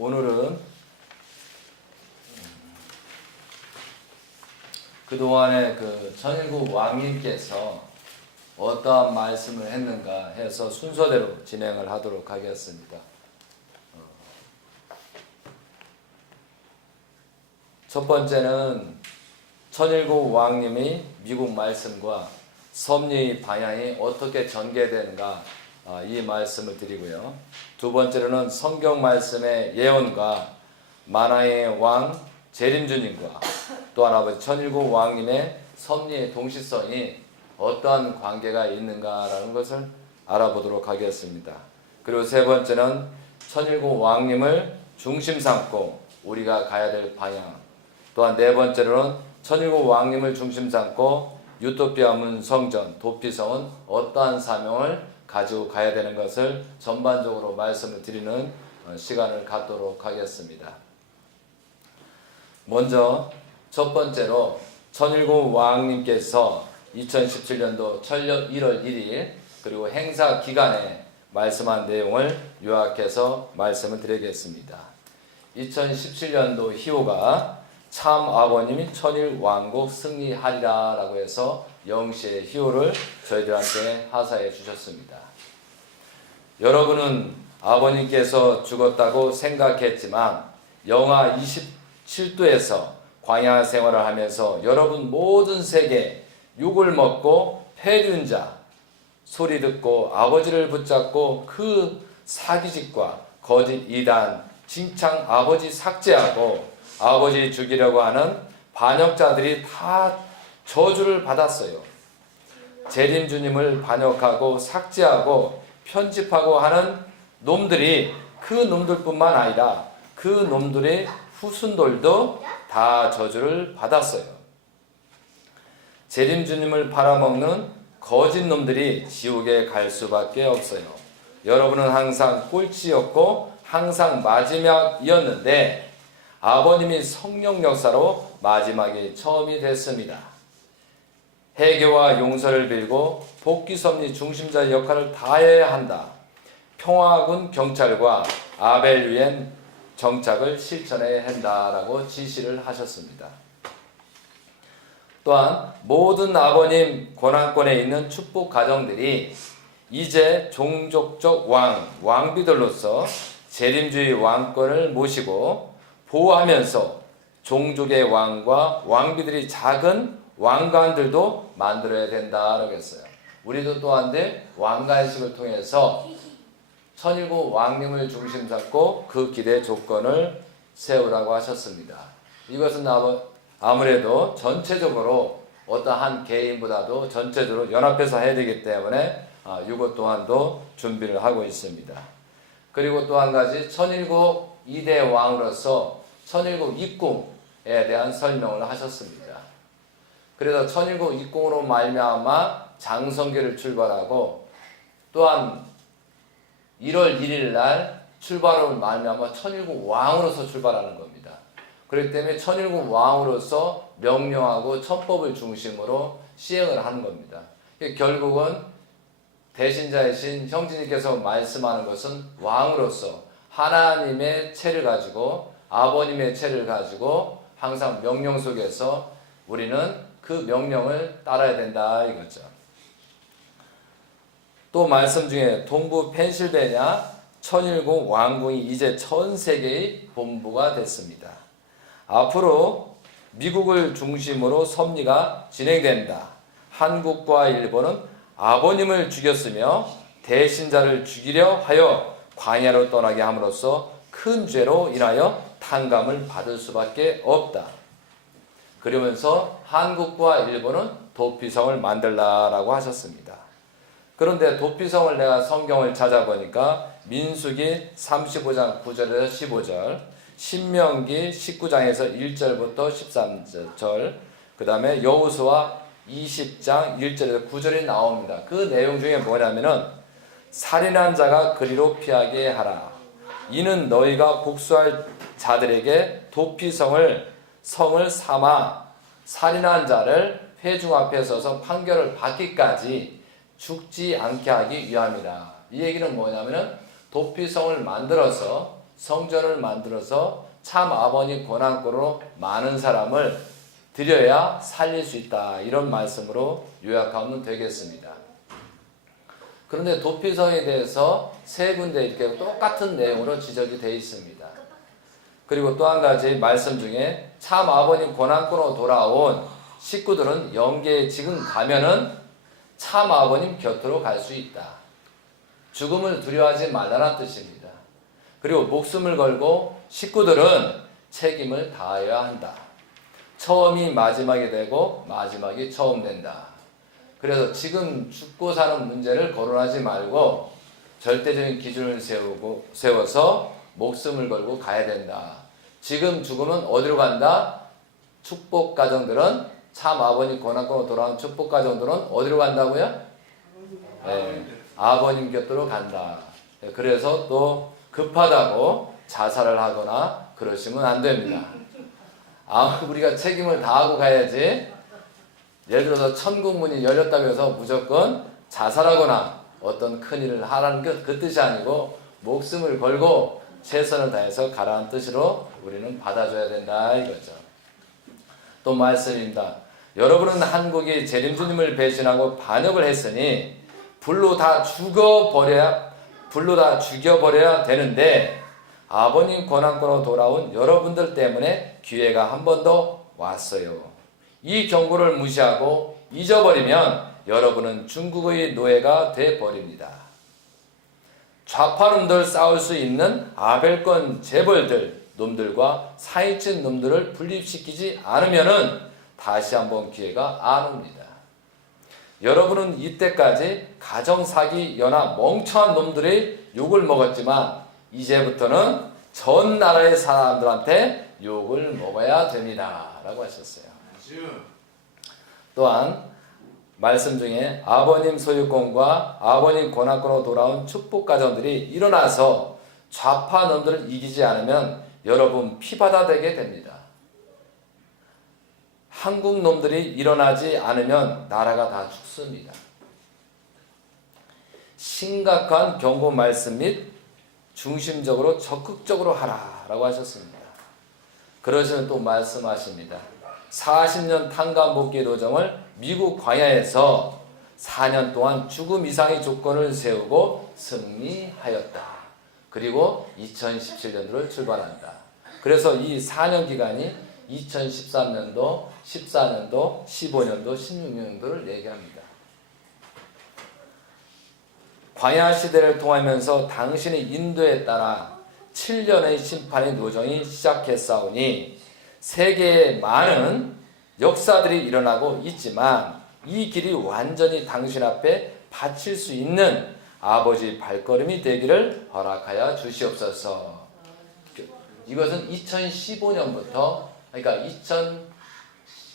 오늘은 그동안에 그 천일국 왕님께서 어떠한 말씀을 했는가 해서 순서대로 진행을 하도록 하겠습니다. 첫 번째는 천일국 왕님이 미국 말씀과 섭리의 방향이 어떻게 전개되는가 이 말씀을 드리고요. 두 번째로는 성경 말씀의 예언과 만왕의 왕 재림주님과 또한 아버지 천일국 왕님의 섭리의 동시성이 어떠한 관계가 있는가라는 것을 알아보도록 하겠습니다. 그리고 세 번째는 천일국 왕님을 중심 삼고 우리가 가야 될 방향, 또한 네 번째로는 천일국 왕님을 중심 삼고 유토피아 문 성전 도피성은 어떠한 사명을 가지고 가야 되는 것을 전반적으로 말씀을 드리는 시간을 갖도록 하겠습니다. 먼저 첫 번째로 천일국 왕님께서 2017년도 1월 1일 그리고 행사 기간에 말씀한 내용을 요약해서 말씀을 드리겠습니다. 2017년도 희호가 참 아버님이 천일 왕국 승리하리라 라고 해서 영시의 희호를 저희들한테 하사해 주셨습니다. 여러분은 아버님께서 죽었다고 생각했지만 영하 27도에서 광야 생활을 하면서 여러분 모든 세계 욕을 먹고 폐륜 자 소리 듣고 아버지를 붙잡고 그 사기짓과 거짓 이단 진창 아버지 삭제하고 아버지 죽이려고 하는 반역자들이 다 저주를 받았어요. 재림주님을 반역하고 삭제하고 편집하고 하는 놈들이 그 놈들뿐만 아니라 그 놈들의 후손들도 다 저주를 받았어요. 재림주님을 팔아먹는 거짓 놈들이 지옥에 갈 수밖에 없어요. 여러분은 항상 꼴찌였고 항상 마지막이었는데 아버님이 성령 역사로 마지막이 처음이 됐습니다. 해교와 용서를 빌고 복귀섭리 중심자 역할을 다해야 한다. 평화군 경찰과 아벨 유엔 정착을 실천해야 한다라고 지시를 하셨습니다. 또한 모든 아버님 권한권에 있는 축복 가정들이 이제 종족적 왕비들로서 재림주의 왕권을 모시고 보호하면서 종족의 왕과 왕비들이 작은 왕관들도 만들어야 된다라고 했어요. 우리도 또한 왕관식을 통해서 천일국 왕님을 중심 잡고 그 길의 조건을 세우라고 하셨습니다. 이것은 아무래도 전체적으로 어떠한 개인보다도 전체적으로 연합해서 해야 되기 때문에 이것 또한도 준비를 하고 있습니다. 그리고 또 한 가지 천일국 2대 왕으로서 천일국 입궁에 대한 설명을 하셨습니다. 그래서 천일국 입궁으로 말미암아 장성기를 출발하고 또한 1월 1일 날 출발을 말미암아 천일국 왕으로서 출발하는 겁니다. 그렇기 때문에 천일국 왕으로서 명령하고 천법을 중심으로 시행을 하는 겁니다. 결국은 대신자이신 형제님께서 말씀하는 것은 왕으로서 하나님의 체를 가지고 아버님의 체를 가지고 항상 명령 속에서 우리는 그 명령을 따라야 된다 이거죠. 또 말씀 중에 동부 펜실베니아 천일국 왕궁이 이제 전 세계의 본부가 됐습니다. 앞으로 미국을 중심으로 섭리가 진행된다. 한국과 일본은 아버님을 죽였으며 대신자를 죽이려 하여 광야로 떠나게 함으로써 큰 죄로 인하여 탕감을 받을 수밖에 없다. 그러면서 한국과 일본은 도피성을 만들라라고 하셨습니다. 그런데 도피성을 내가 성경을 찾아보니까 민수기 35장 9절에서 15절, 신명기 19장에서 1절부터 13절, 그 다음에 여호수아 20장 1절에서 9절이 나옵니다. 그 내용 중에 뭐냐면은 살인한 자가 그리로 피하게 하라. 이는 너희가 복수할 자들에게 도피성을 성을 삼아 살인한 자를 회중 앞에 서서 판결을 받기까지 죽지 않게 하기 위함이라. 이 얘기는 뭐냐면은 도피성을 만들어서 성전을 만들어서 참 아버님 권한권으로 많은 사람을 드려야 살릴 수 있다. 이런 말씀으로 요약하면 되겠습니다. 그런데 도피성에 대해서 세 군데 이렇게 똑같은 내용으로 지적이 되어 있습니다. 그리고 또 한 가지 말씀 중에 참 아버님 권한권으로 돌아온 식구들은 영계에 지금 가면은 참 아버님 곁으로 갈 수 있다. 죽음을 두려워하지 말라는 뜻입니다. 그리고 목숨을 걸고 식구들은 책임을 다해야 한다. 처음이 마지막이 되고 마지막이 처음 된다. 그래서 지금 죽고 사는 문제를 거론하지 말고 절대적인 기준을 세워서 목숨을 걸고 가야 된다. 지금 죽으면 어디로 간다? 축복 가정들은 참 아버님 권한권으로 돌아온 축복 가정들은 어디로 간다고요? 네, 아버님 곁으로 간다. 그래서 또 급하다고 자살을 하거나 그러시면 안 됩니다. 우리가 책임을 다하고 가야지. 예를 들어서 천국문이 열렸다고 해서 무조건 자살하거나 어떤 큰일을 하라는 그 뜻이 아니고 목숨을 걸고 최선을 다해서 가라는 뜻으로 우리는 받아줘야 된다 이거죠. 또 말씀입니다. 여러분은 한국이 재림주님을 배신하고 반역을 했으니 불로 다 죽여버려야 되는데 아버님 권한권으로 돌아온 여러분들 때문에 기회가 한 번 더 왔어요. 이 경고를 무시하고 잊어버리면 여러분은 중국의 노예가 돼버립니다. 좌파놈들 싸울 수 있는 아벨권 재벌들 놈들과 사이친 놈들을 분립시키지 않으면은 다시 한번 기회가 안 옵니다. 여러분은 이때까지 가정사기 연합 멍청한 놈들의 욕을 먹었지만 이제부터는 전 나라의 사람들한테 욕을 먹어야 됩니다. 라고 하셨어요. 또한 말씀 중에 아버님 소유권과 아버님 권한권으로 돌아온 축복 가정들이 일어나서 좌파 놈들을 이기지 않으면 여러분 피바다 되게 됩니다. 한국 놈들이 일어나지 않으면 나라가 다 죽습니다. 심각한 경고 말씀 및 중심적으로 적극적으로 하라라고 하셨습니다. 그러시면 또 말씀하십니다. 40년 탄광복귀 도정을 미국 광야에서 4년 동안 죽음 이상의 조건을 세우고 승리하였다. 그리고 2017년도를 출발한다. 그래서 이 4년 기간이 2013년도, 14년도, 15년도, 16년도를 얘기합니다. 광야 시대를 통하면서 당신의 인도에 따라 7년의 심판의 노정이 시작했사오니 세계에 많은 역사들이 일어나고 있지만 이 길이 완전히 당신 앞에 바칠 수 있는 아버지 발걸음이 되기를 허락하여 주시옵소서. 이것은 2015년부터 그러니까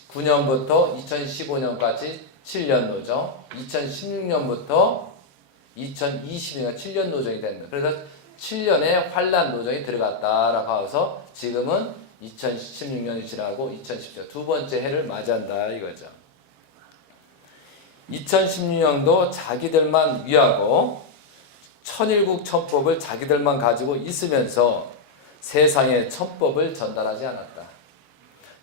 2009년부터 2015년까지 7년 노정, 2016년부터 2020년 7년 노정이 됩니다. 그래서 7년의 환란 노정이 들어갔다라고 해서 지금은 2016년이 지나고 2017년 두 번째 해를 맞이한다 이거죠. 2016년도 자기들만 위하고 천일국 천법을 자기들만 가지고 있으면서 세상에 천법을 전달하지 않았다.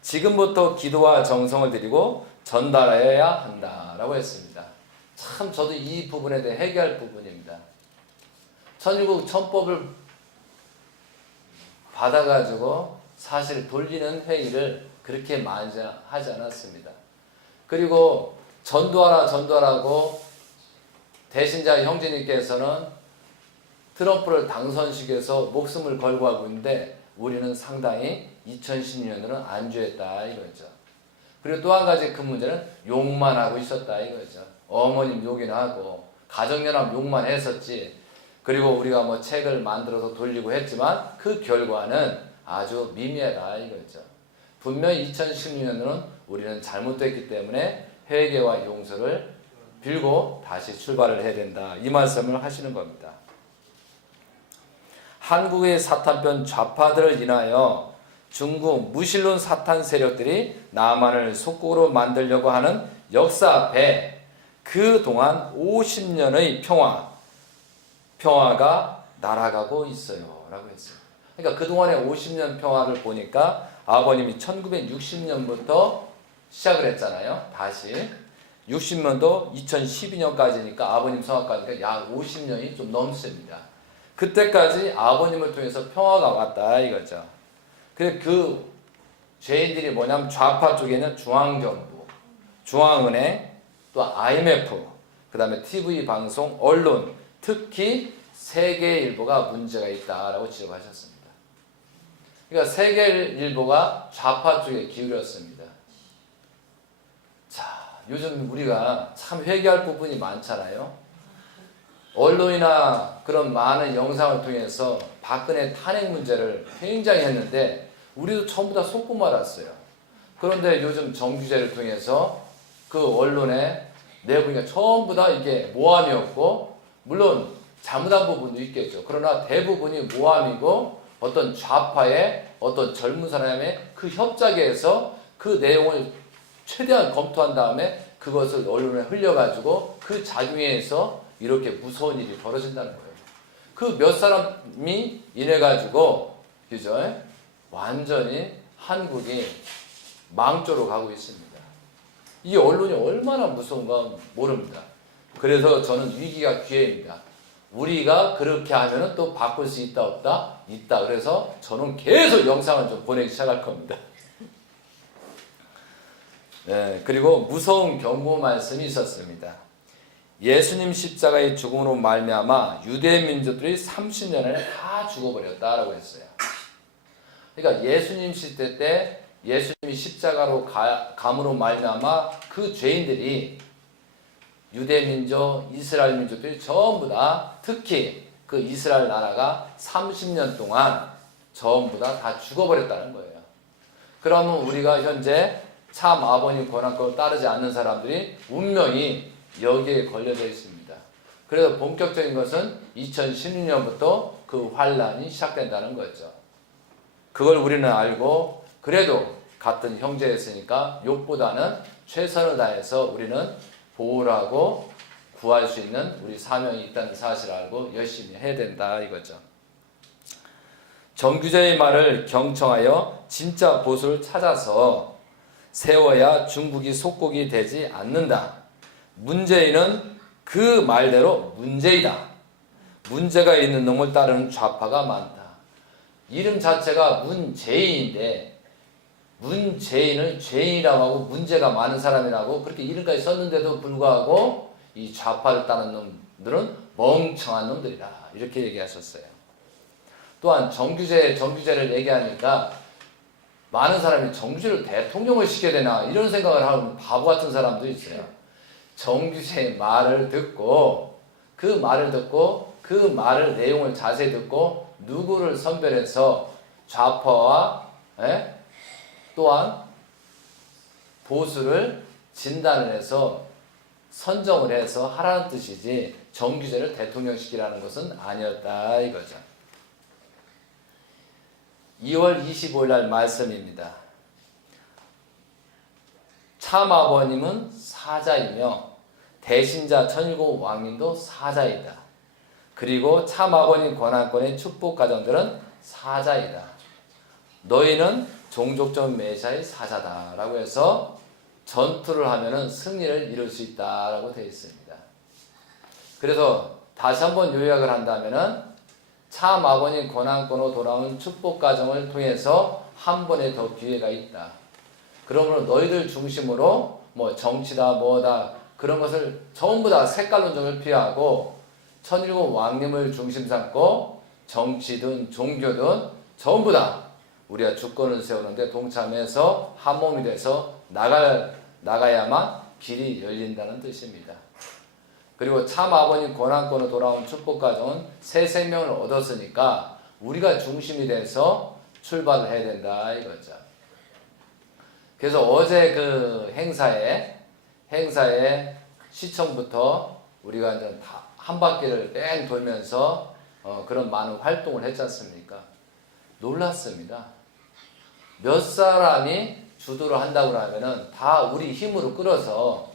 지금부터 기도와 정성을 드리고 전달해야 한다라고 했습니다. 참 저도 이 부분에 대해 회개할 부분입니다. 천일국 천법을 받아가지고 사실 돌리는 회의를 그렇게 많이 하지 않았습니다. 그리고 전도하라고 대신자 형제님께서는 트럼프를 당선시켜서 목숨을 걸고 하고 있는데 우리는 상당히 2016년도는 안주했다 이거죠. 그리고 또 한 가지 큰 문제는 욕만 하고 있었다 이거죠. 어머님 욕이나 하고 가정연합 욕만 했었지. 그리고 우리가 뭐 책을 만들어서 돌리고 했지만 그 결과는 아주 미미하다 이거죠. 분명히 2016년도는 우리는 잘못됐기 때문에 회개와 용서를 빌고 다시 출발을 해야 된다. 이 말씀을 하시는 겁니다. 한국의 사탄편 좌파들을 인하여 중국 무신론 사탄 세력들이 남한을 속국으로 만들려고 하는 역사 앞에 그동안 50년의 평화가 날아가고 있어요. 라고 했어요. 그러니까 그동안의 50년 평화를 보니까 아버님이 1960년부터 시작을 했잖아요. 다시 60년도 2012년까지니까 아버님 성화까지가 약 50년이 좀 넘습니다. 그때까지 아버님을 통해서 평화가 왔다 이거죠. 그래서 그 죄인들이 뭐냐면 좌파 쪽에는 중앙정부, 중앙은행, 또 IMF, 그 다음에 TV 방송, 언론, 특히 세계일보가 문제가 있다라고 지적하셨습니다. 그러니까 세계일보가 좌파 쪽에 기울였습니다. 자, 요즘 우리가 참 회개할 부분이 많잖아요. 언론이나 그런 많은 영상을 통해서 박근혜 탄핵 문제를 굉장히 했는데 우리도 전부 다 속고 말았어요. 그런데 요즘 정규제를 통해서 그 언론의 내부가 전부 다 이게 모함이었고, 물론 잘못한 부분도 있겠죠. 그러나 대부분이 모함이고 어떤 좌파의 어떤 젊은 사람의 그 협작에서 그 내용을 최대한 검토한 다음에 그것을 언론에 흘려가지고 그 작용에서 이렇게 무서운 일이 벌어진다는 거예요. 그 몇 사람이 인해가지고, 그죠? 완전히 한국이 망조로 가고 있습니다. 이 언론이 얼마나 무서운가 모릅니다. 그래서 저는 위기가 기회입니다. 우리가 그렇게 하면 또 바꿀 수 있다 없다? 있다. 그래서 저는 계속 영상을 좀 보내기 시작할 겁니다. 네, 그리고 무서운 경고 말씀이 있었습니다. 예수님 십자가의 죽음으로 말미암아 유대 민족들이 30년을 다 죽어버렸다라고 했어요. 그러니까 예수님 시대 때 예수님이 십자가로 감으로 말미암아 그 죄인들이 유대 민족, 이스라엘 민족들이 전부 다, 특히 그 이스라엘 나라가 30년 동안 전부 다 죽어버렸다는 거예요. 그러면 우리가 현재 참 아버님 권한권을 따르지 않는 사람들이 운명이 여기에 걸려져 있습니다. 그래서 본격적인 것은 2016년부터 그 환란이 시작된다는 거죠. 그걸 우리는 알고 그래도 같은 형제였으니까 욕보다는 최선을 다해서 우리는 보호를 하고 구할 수 있는 우리 사명이 있다는 사실을 알고 열심히 해야 된다 이거죠. 정규제의 말을 경청하여 진짜 보수를 찾아서 세워야 중국이 속국이 되지 않는다. 문재인은 그 말대로 문제이다. 문제가 있는 놈을 따르는 좌파가 많다. 이름 자체가 문재인인데 문재인을 죄인이라고 하고 문제가 많은 사람이라고 그렇게 이름까지 썼는데도 불구하고 이 좌파를 따르는 놈들은 멍청한 놈들이다. 이렇게 얘기하셨어요. 또한 정규제를 얘기하니까 많은 사람이 정규제를 대통령을 시켜야 되나 이런 생각을 하는 바보 같은 사람도 있어요. 정규제의 말을 듣고 그 말을 내용을 자세히 듣고 누구를 선별해서 좌파와 또한 보수를 진단을 해서 선정을 해서 하라는 뜻이지 정규제를 대통령시키라는 것은 아니었다 이거죠. 2월 25일 날 말씀입니다. 참 아버님은 사자이며 대신자 천일국 왕님도 사자이다. 그리고 참 아버님 권한권의 축복 가정들은 사자이다. 너희는 종족적 메시아의 사자다 라고 해서 전투를 하면은 승리를 이룰 수 있다라고 되어 있습니다. 그래서 다시 한번 요약을 한다면은 참 아버님 권한권으로 돌아온 축복 가정을 통해서 한 번에 더 기회가 있다. 그러므로 너희들 중심으로 뭐 정치다 뭐다 그런 것을 전부 다 색깔론정을 피하고 천일국 왕님을 중심 삼고 정치든 종교든 전부 다 우리가 주권을 세우는데 동참해서 한 몸이 돼서 나가야만 길이 열린다는 뜻입니다. 그리고 참 아버님 권한권으로 돌아온 축복 가정은 새 생명을 얻었으니까 우리가 중심이 돼서 출발을 해야 된다 이거죠. 그래서 어제 그 행사에 시청부터 우리가 이제 다 한 바퀴를 뺑 돌면서 그런 많은 활동을 했지 않습니까? 놀랐습니다. 몇 사람이 주도를 한다고 하면은 다 우리 힘으로 끌어서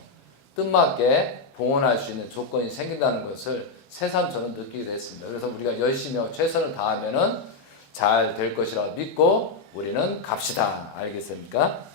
뜻맞게 봉헌할 수 있는 조건이 생긴다는 것을 새삼 저는 느끼게 됐습니다. 그래서 우리가 열심히 하고 최선을 다하면은 잘 될 것이라 믿고 우리는 갑시다. 알겠습니까?